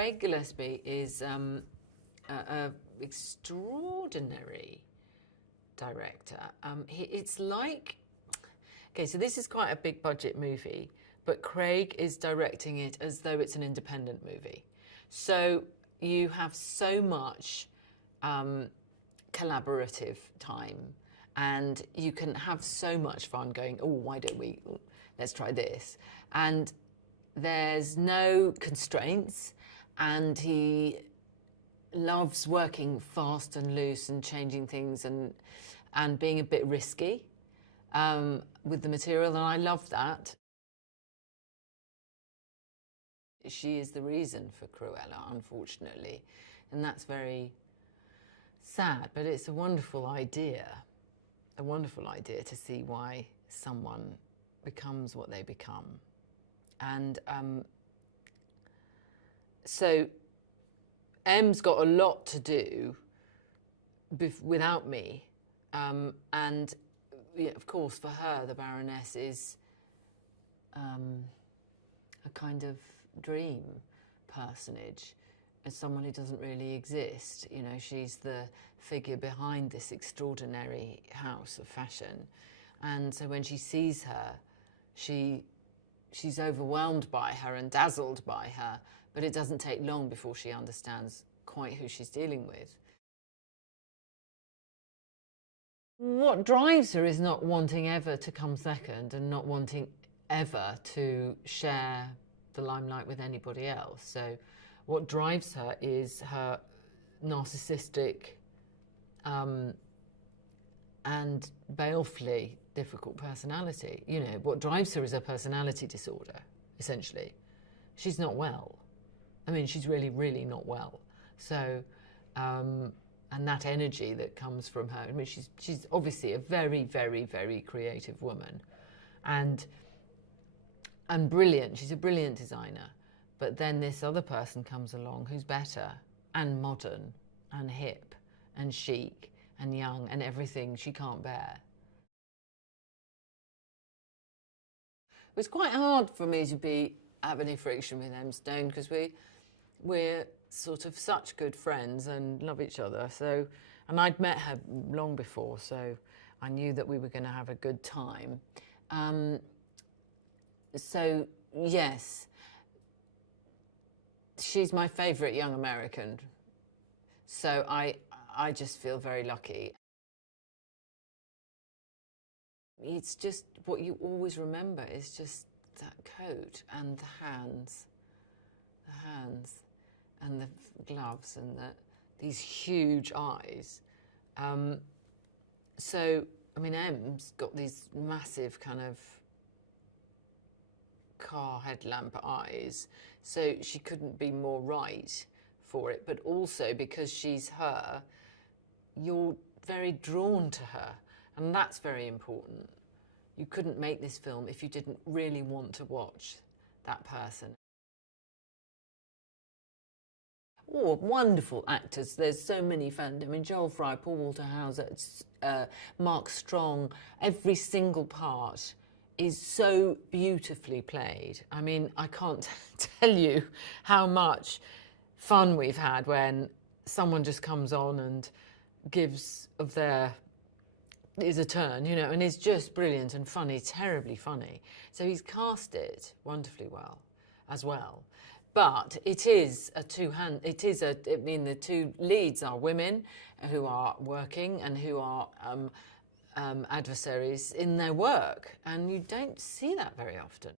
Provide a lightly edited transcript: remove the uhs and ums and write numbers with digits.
Craig Gillespie is an extraordinary director. It's like, okay, so this is quite a big budget movie, but Craig is directing it as though it's an independent movie. So you have so much collaborative time, and you can have so much fun going, oh, why don't we, let's try this. And there's no constraints, and he loves working fast and loose and changing things and being a bit risky with the material, and I love that. She is the reason for Cruella, unfortunately, and that's very sad, but it's a wonderful idea to see why someone becomes what they become. And so Em's got a lot to do without me, and yeah, of course for her the Baroness is a kind of dream personage, as someone who doesn't really exist. You know, she's the figure behind this extraordinary house of fashion, and so when she sees her, she's overwhelmed by her and dazzled by her, but it doesn't take long before she understands quite who she's dealing with. What drives her is not wanting ever to come second and not wanting ever to share the limelight with anybody else. So what drives her is her narcissistic and balefully difficult personality. You know, what drives her is a personality disorder, essentially. She's not well. I mean, she's really, really not well. So, and that energy that comes from her, I mean, she's obviously a very, very, very creative woman, and brilliant. She's a brilliant designer. But then this other person comes along who's better and modern and hip and chic and young and everything she can't bear. It was quite hard for me to have any friction with Em Stone, because we're sort of such good friends and love each other. So, and I'd met her long before, so I knew that we were going to have a good time. So yes, she's my favourite young American. So I just feel very lucky. It's just what you always remember is just that coat and the hands and the gloves and these huge eyes. So, I mean, Em's got these massive kind of car headlamp eyes, so she couldn't be more right for it, but also because she's her, you're very drawn to her, and that's very important. You couldn't make this film if you didn't really want to watch that person. Oh, wonderful actors. There's so many fans. I mean, Joel Fry, Paul Walter Hauser, Mark Strong, every single part is so beautifully played. I mean, I can't tell you how much fun we've had when someone just comes on and gives of their, is a turn, you know, and is just brilliant and funny, terribly funny. So he's cast it wonderfully well, as well. But it is a I mean, the two leads are women who are working and who are adversaries in their work, and you don't see that very often.